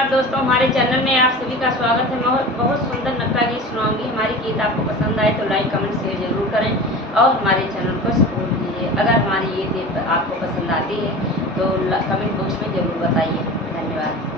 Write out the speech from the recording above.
नमस्कार दोस्तों, हमारे चैनल में आप सभी का स्वागत है। मैं बहुत सुंदर नक्का गीत सुनाऊंगी। हमारी गीत आपको पसंद आए तो लाइक कमेंट शेयर जरूर करें और हमारे चैनल को सपोर्ट कीजिए। अगर हमारी ये गीत आपको पसंद आती है तो कमेंट बॉक्स में ज़रूर बताइए। धन्यवाद।